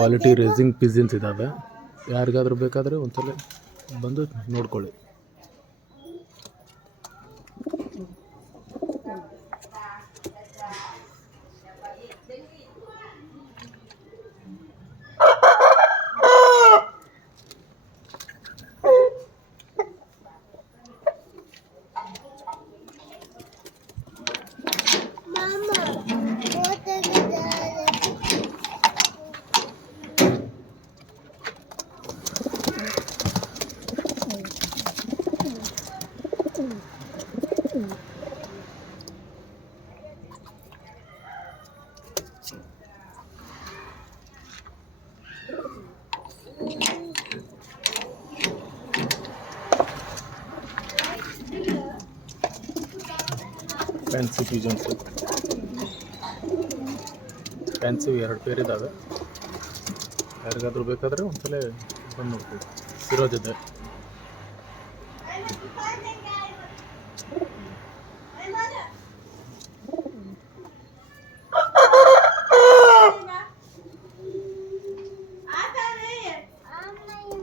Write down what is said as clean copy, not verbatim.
Quality racing ಪಿಜಿನ್ಸ್ ಇದ್ದಾವೆ. ಯಾರಿಗಾದ್ರೂ ಬೇಕಾದರೆ ಒಂದ್ಸಲ ಬಂದು ನೋಡ್ಕೊಳ್ಳಿ. ಫ್ಯಾನ್ಸಿ ಪಿಜನ್ಸು, ಫ್ಯಾನ್ಸಿ 2 ಪೇರ್ ಇದ್ದಾವೆ. ಯಾರಿಗಾದ್ರೂ ಬೇಕಾದರೆ ಒಂದ್ಸಲ ಬಂದು ನೋಡ್ತೀವಿ. ಸಿರೋಜ್ ಇದೆ.